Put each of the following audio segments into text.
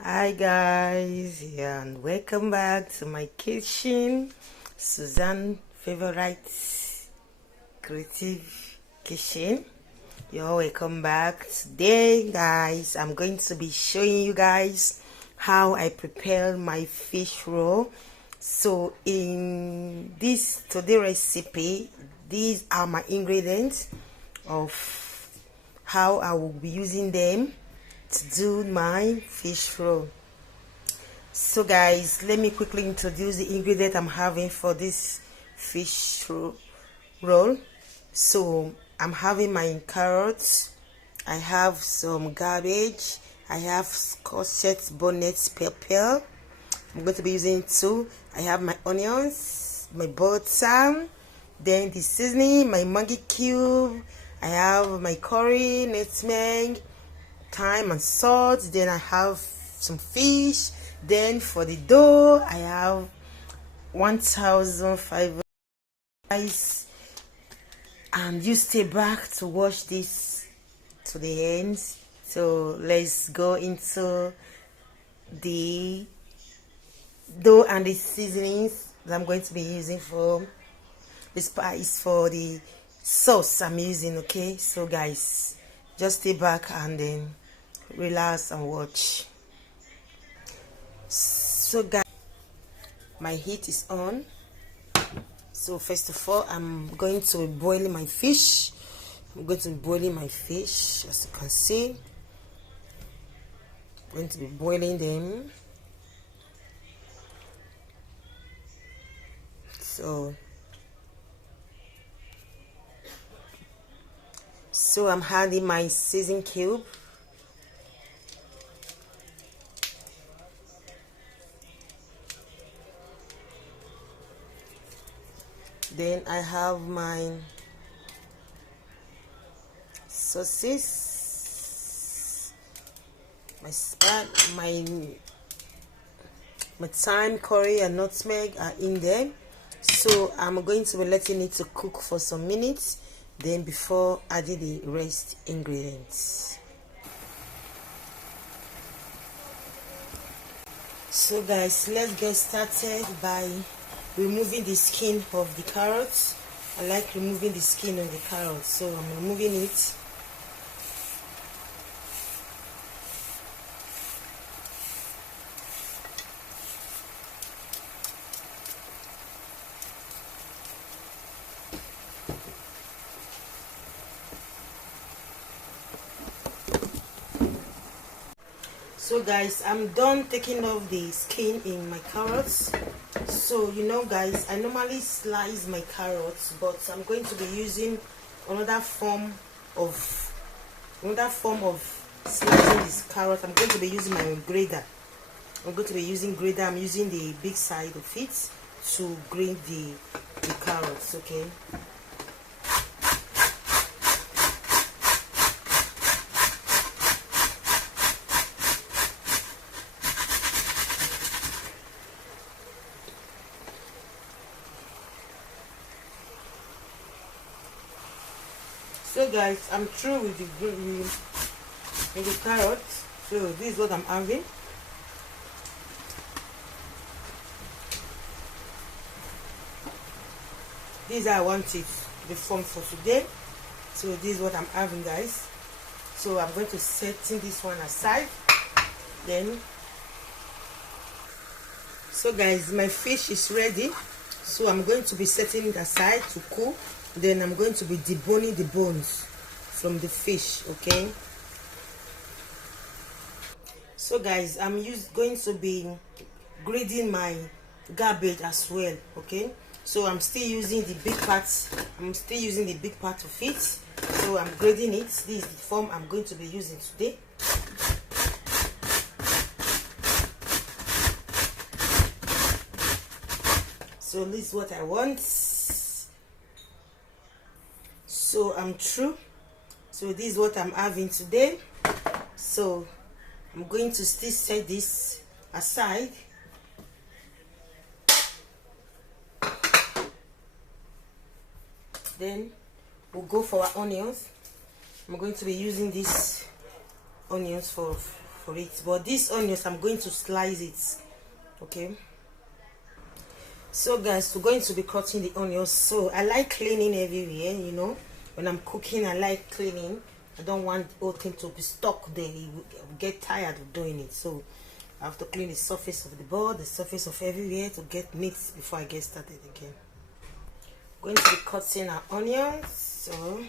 Hi guys, yeah, and welcome back to my kitchen. Suzanne favorite creative kitchen. You're welcome back. Today guys, I'm going to be showing you guys how I prepare my fish roll. So in this today recipe, these are my ingredients of how I will be using them to do my fish roll. So guys, let me quickly introduce the ingredient I'm having for this fish roll. So I'm having my carrots, I have some cabbage, I have scotched bonnet pepper. I'm going to be using two. I have my onions, my butter, then the seasoning, my Maggi cube, I have my curry, nutmeg, thyme and salt. Then I have some fish. Then for the dough, I have 1,500 rice, and you stay back to wash this to the ends. So let's go into the dough and the seasonings that I'm going to be using for the spice for the sauce I'm using. Okay, so guys, just stay back and then relax and watch. So guys, my heat is on. So first of all, I'm going to be boiling my fish. I'm going to be boiling my fish, as you can see. I'm going to be boiling them. So I'm adding my seasoning cube. Then I have my sauces, my thyme, curry, and nutmeg are in there. So I'm going to be letting it to cook for some minutes, then before adding the rest ingredients. So guys, let's get started by removing the skin of the carrots. I like removing the skin of the carrots, so I'm removing it. So guys, I'm done taking off the skin in my carrots. So you know guys, I normally slice my carrots, but I'm going to be using another form of slicing this carrot. I'm going to be using my grater. I'm using the big side of it to grate the carrots. Okay. So guys, I'm through with the carrots. So this is what I'm having. This I want it the form for today. So this is what I'm having, guys. So I'm going to set this one aside. Then, so guys, my fish is ready. So I'm going to be setting it aside to cool. Then I'm going to be deboning the bones from the fish. Okay. So guys, I'm going to be grating my garbage as well. Okay. So I'm still using the big part. of it. So I'm grading it. This is the form I'm going to be using today. So this is what I want. So I'm through. So this is what I'm having today. So I'm going to still set this aside. Then we'll go for our onions. I'm going to be using these onions for for it. But these onions, I'm going to slice it. Okay. So guys, we're going to be cutting the onions. So I like cleaning everywhere, you know. When I'm cooking, I like cleaning. I don't want the whole thing to be stuck there. You will get tired of doing it. So I have to clean the surface of the board, the surface of everywhere to get neat before I get started again. I'm going to be cutting our onions. So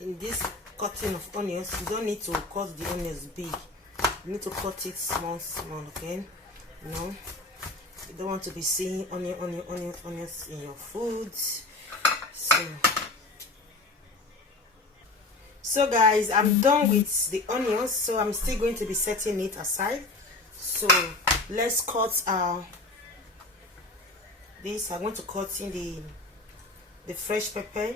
in this cutting of onions, you don't need to cut the onions big. You need to cut it small, okay? You know, you don't want to be seeing onions in your food. So guys, I'm done with the onions, so I'm still going to be setting it aside. So let's cut this. I want to cut in the fresh pepper.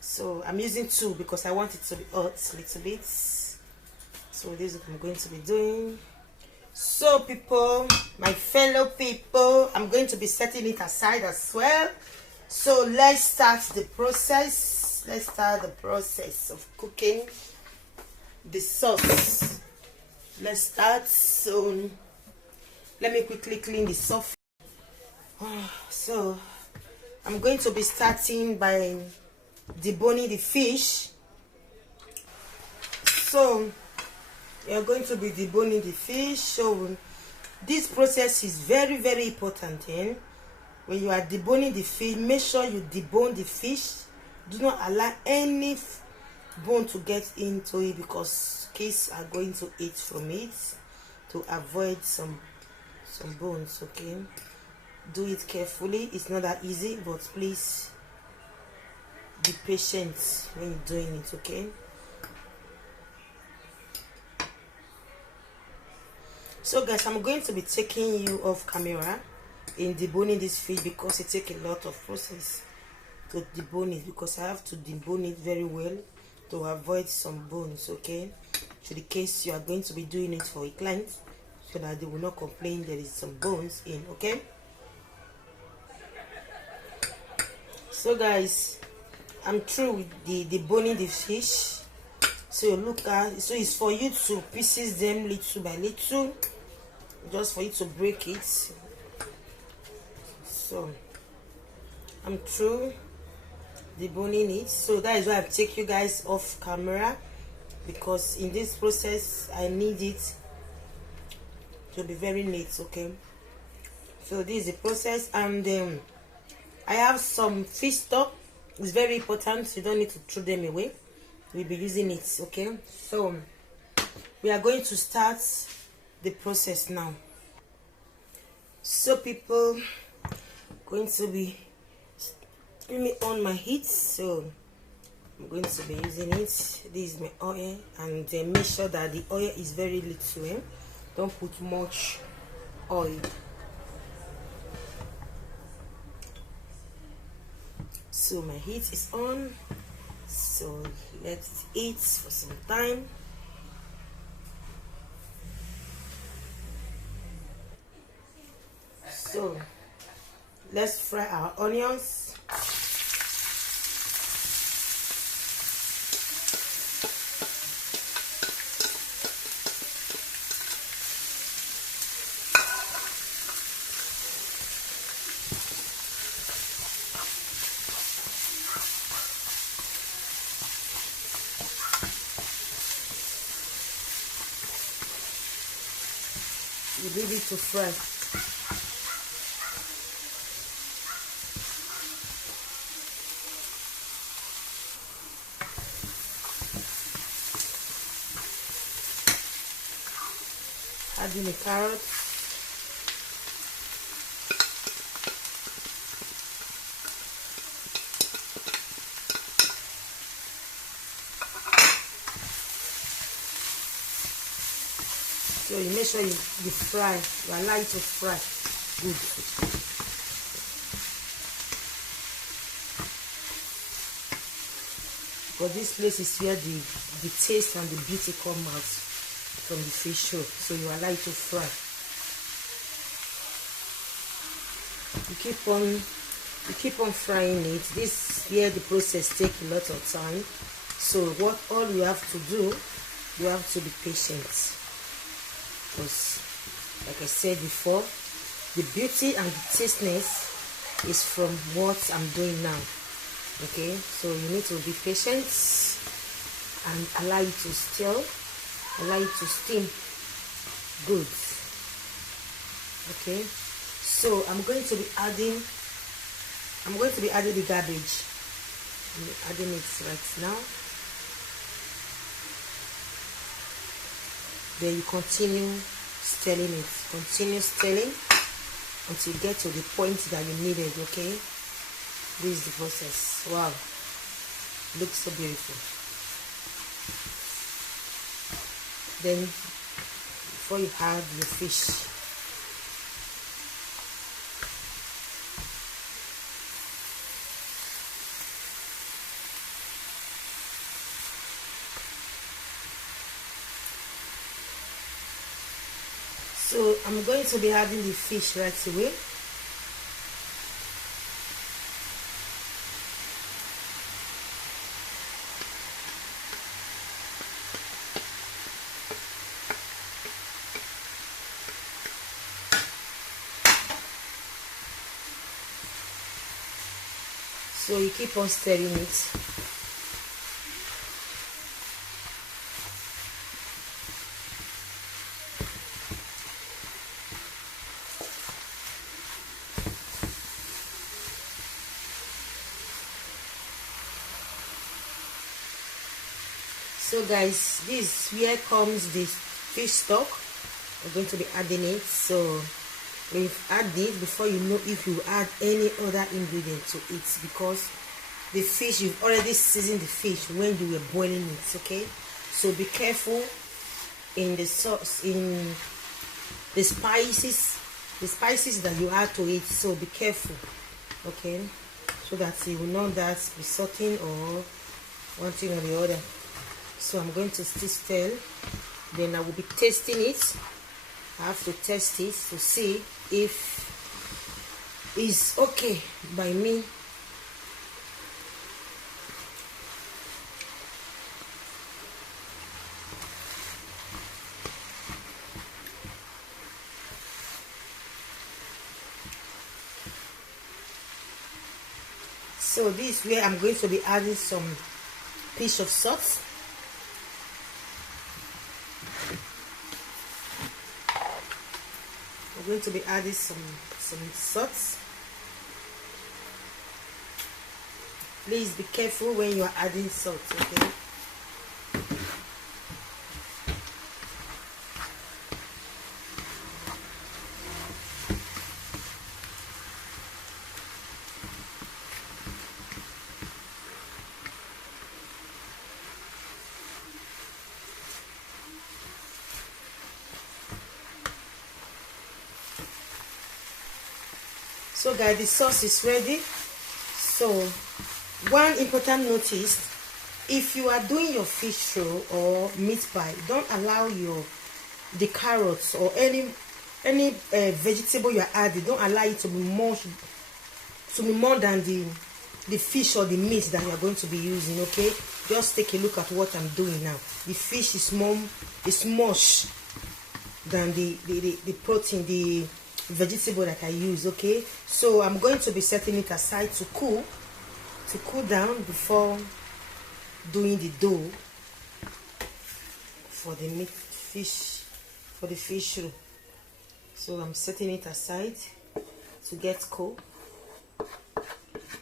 So I'm using 2 because I want it to be hot a little bit. So this is what I'm going to be doing. So people, my fellow people, I'm going to be setting it aside as well. So let's start the process. Let's start the process of cooking the sauce. Let's start. So let me quickly clean the sauce. So I'm going to be starting by deboning the fish. So you're going to be deboning the fish. So this process is very, very important. When you are deboning the fish, make sure you debone the fish. Do not allow any bone to get into it, because kids are going to eat from it, to avoid some bones. Okay, do it carefully. It's not that easy, but please be patient when you're doing it. Okay, so guys, I'm going to be taking you off camera in deboning this fish, because it takes a lot of process to debone it, because I have to debone it very well to avoid some bones. Okay, so the case you are going to be doing it for a client, so that they will not complain there is some bones in. Okay, so guys, I'm through with the deboning the fish. So look at, so it's for you to pieces them little by little, just for you to break it. So I'm through deboning it. So that is why I take you guys off camera, because in this process I need it to be very neat. Okay, so this is the process. And I have some fish stock. It's very important. You don't need to throw them away. We'll be using it. Okay, so we are going to start the process now. So people, going to be, let me on my heat. So I'm going to be using it. This is my oil, and make sure that the oil is very little. Don't put much oil. So my heat is on, so let's eat for some time. So let's fry our onions. You leave it to fry. Adding the carrots. So you make sure you fry, you allow it to fry good. But this place is where the taste and the beauty come out. from the fish roll. So you allow it to fry. You keep on frying it. This here the process takes a lot of time. So what all you have to do, you have to be patient, because like I said before, the beauty and the tastiness is from what I'm doing now. Okay, so you need to be patient and allow it to stir, allow it to steam good. Okay, so I'm going to be adding the garbage. I'm adding it right now. Then you continue stirring it. Continue stirring until you get to the point that you needed. Okay, this is the process. Wow, looks so beautiful. Then before you add your fish, so I'm going to be adding the fish right away. So you keep on stirring it. So guys, this here comes the fish stock. We're going to be adding it. So when you add it, before you know if you add any other ingredient to it, because the fish, you've already seasoned the fish when you were boiling it. Okay, so be careful in the sauce, in the spices that you add to it. So be careful, okay, so that you will not that be something or one thing or the other. So I'm going to still stir. Then I will be tasting it. I have to test it to see if it's okay by me. So this way I'm going to be adding some pinch of salt. I'm going to be adding some salt. Please be careful when you are adding salt, okay? So guys, the sauce is ready. So one important notice, if you are doing your fish roll or meat pie, don't allow the carrots or any vegetable you are adding, don't allow it to be more than the fish or the meat that you are going to be using. Okay, just take a look at what I'm doing now. The fish is more than the protein, the vegetable that I use. Okay, so I'm going to be setting it aside to cool down before doing the dough for the fish roll. So I'm setting it aside to get cool.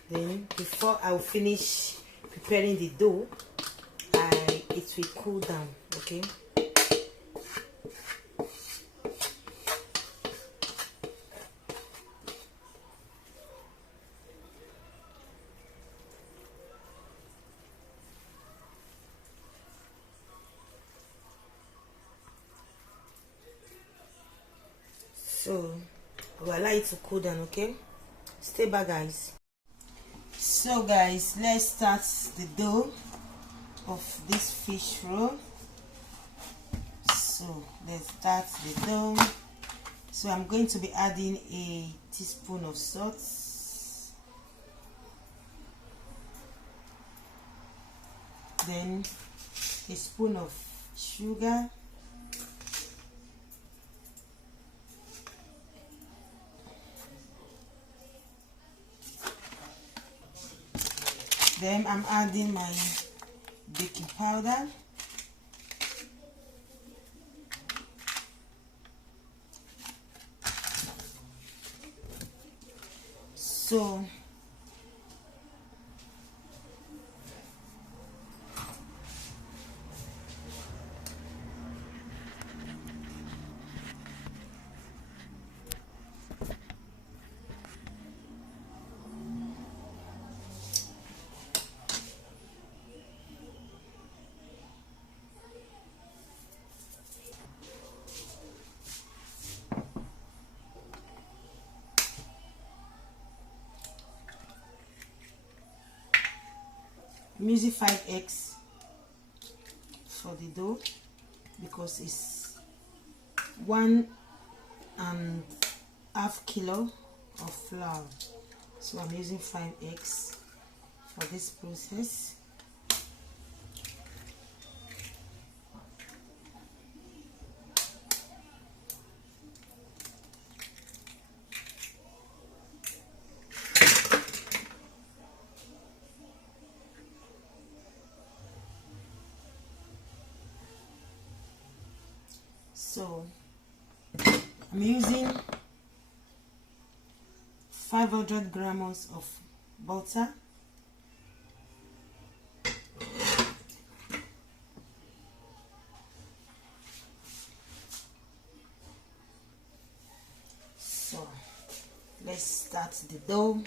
Then before I'll finish preparing the dough, it will cool down. Okay, so we'll allow it to cool down. Okay, stay back guys. So guys, let's start the dough of this fish roll. So So let's start the dough. So I'm going to be adding a teaspoon of salt, then a spoon of sugar, then I'm adding my baking powder, so I'm using 5 eggs for the dough because it's 1.5 kilo of flour, so I'm using 5 eggs for this process. So I'm using 500 grams of butter, so let's start the dough.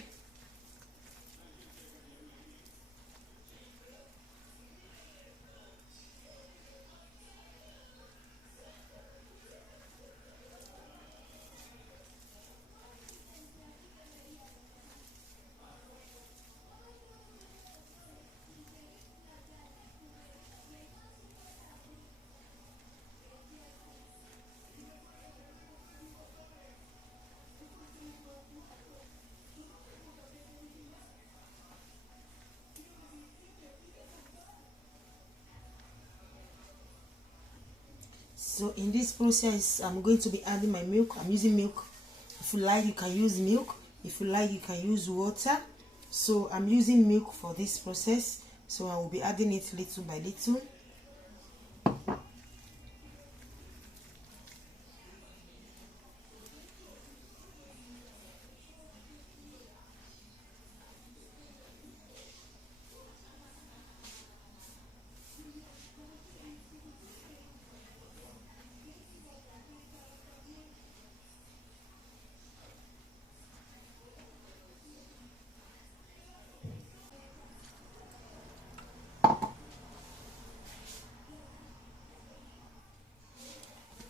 So in this process, I'm going to be adding my milk. I'm using milk. If you like, you can use milk. If you like, you can use water. So I'm using milk for this process. So I will be adding it little by little.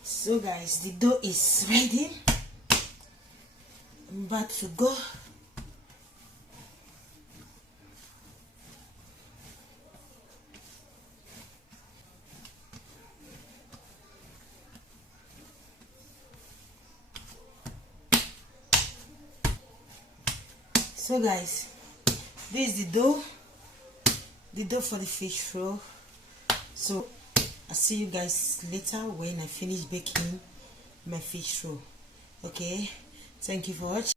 So guys, the dough is ready. I'm about to go. So guys, this is the dough for the fish roll. So I'll see you guys later when I finish baking my fish roll. Okay, thank you for watching.